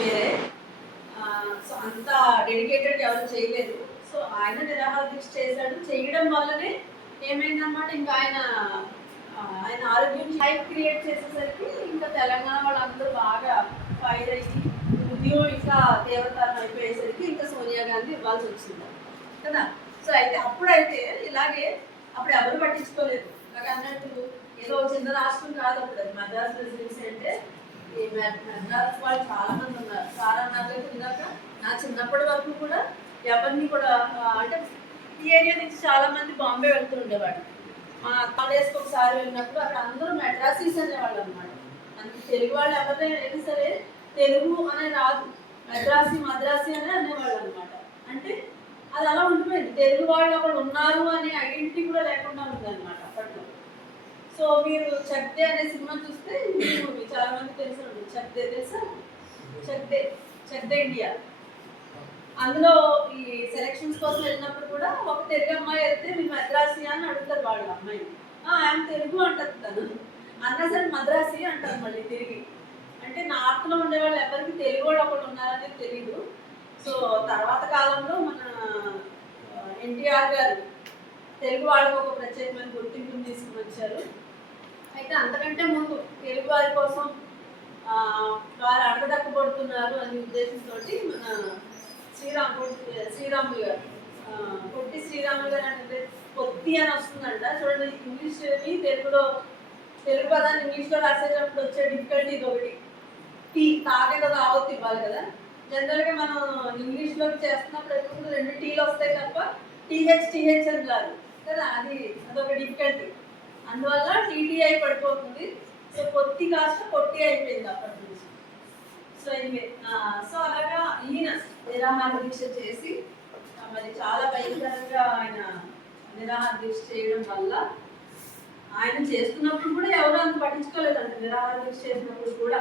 వేరే. సో అంత డెడికేటెడ్ ఎవరు చేయలేదు. సో ఆయన నిరాహార దీక్ష చేశాడు. చేయడం వల్లనే ఏమైందన్నమాట, ఇంకా ఆయన ఆరోగ్యం హైప్ క్రియేట్ చేసేసరికి ఇంకా తెలంగాణ వాళ్ళందరూ బాగా ఫైర్ అయ్యి ఉద్యోగం ఇంకా తీవ్రతరం అయిపోయేసరికి ఇంకా సోనియా గాంధీ ఇవ్వాల్సి వచ్చింది కదా. సో అయితే అప్పుడైతే ఇలాగే అప్పుడు ఎవరు పట్టించుకోలేదు. ఇలాగ అన్నట్టు ఏదో చిన్న రాష్ట్రం కాదు అప్పుడు, అది మద్రాస్ ప్రెసిడెన్సీ అంటే ఈ మద్రాస్ వాళ్ళు చాలా మంది ఉన్నారు. చాలా నాకు ఇందాక నా చిన్నప్పటి వరకు కూడా ఎవరిని కూడా అంటే ఈ ఏరియా నుంచి చాలా మంది బాంబే వెళ్తూ ఉండేవాడు. మా కాలేజ్కి ఒకసారి వెళ్ళినప్పుడు అక్కడ అందరూ మెడ్రాసీస్ అనేవాళ్ళు అనమాట. అందుకే తెలుగు వాళ్ళు ఎవరైనా సరే తెలుగు అనే రాదు, మద్రాసి అనే అనేవాళ్ళు అనమాట. అంటే అది అలా ఉండిపోయింది. తెలుగు వాళ్ళు అక్కడ ఉన్నారు అనే ఐడెంటిటీ కూడా లేకుండా ఉందన్నమాట అప్పట్లో. సో మీరు చక్దే అనే సినిమా చూస్తే ఈ మూవీ చాలా మంది తెలిసి ఉంటుంది. చక్దే తెలుసా? చక్దే ఇండియా. అందులో ఈ సెలక్షన్స్ కోసం వెళ్ళినప్పుడు కూడా ఒక తెలుగు అమ్మాయి వెళ్తే మీరు మద్రాసి అని అడుగుతారు వాళ్ళ అమ్మాయిని. ఆయన తెలుగు అంటారు, తను అన్నా సరే మద్రాసి అంటారు మళ్ళీ తిరిగి. అంటే నార్త్లో ఉండే వాళ్ళు ఎవరికి తెలుగు వాళ్ళు ఒకళ్ళు ఉన్నారనేది తెలీదు. సో తర్వాత కాలంలో మన ఎన్టీఆర్ గారు తెలుగు వాళ్ళకు ఒక ప్రత్యేకమైన గుర్తింపుని తీసుకుని వచ్చారు. అయితే అంతకంటే ముందు తెలుగు వారి కోసం వారు అడగదక్కబడుతున్నారు అనే ఉద్దేశంతో మన శ్రీరాములు గారు పొట్టి శ్రీరాములు గారు అంటే పొత్తి అని వస్తుందంట. చూడండి, ఇంగ్లీష్ని తెలుగు పదాన్ని ఇంగ్లీష్లో రాసేటప్పుడు వచ్చే డిఫికల్టీ ఇది ఒకటి. టీ తాగే కదా ఆవత్తు ఇవ్వాలి కదా. జనరల్గా మనం ఇంగ్లీష్లోకి చేస్తున్నప్పుడు ఎప్పుడు 2 టీలు వస్తాయి తప్ప టీహెచ్ అని రాదు కదా. అదొక డిఫికల్టీ. అందువల్ల టీటీఐ పడిపోతుంది. సో పొత్తి కాస్త పొట్టి అయిపోయింది అప్పటి నుంచి. సో అలాగా ఈయన నిరాహార దీక్ష చేసి మరి చాలా భయంకరంగా ఆయన నిరాహార దీక్ష చేయడం వల్ల ఆయన చేస్తున్నప్పుడు కూడా ఎవరు అంత పట్టించుకోలేదంట. నిరాహార దీక్ష చేసినప్పుడు కూడా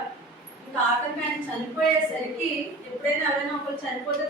ఇంకా ఆఖరికి ఆయన చనిపోయేసరికి ఎప్పుడైనా ఎవరైనా ఒకరు చనిపోతే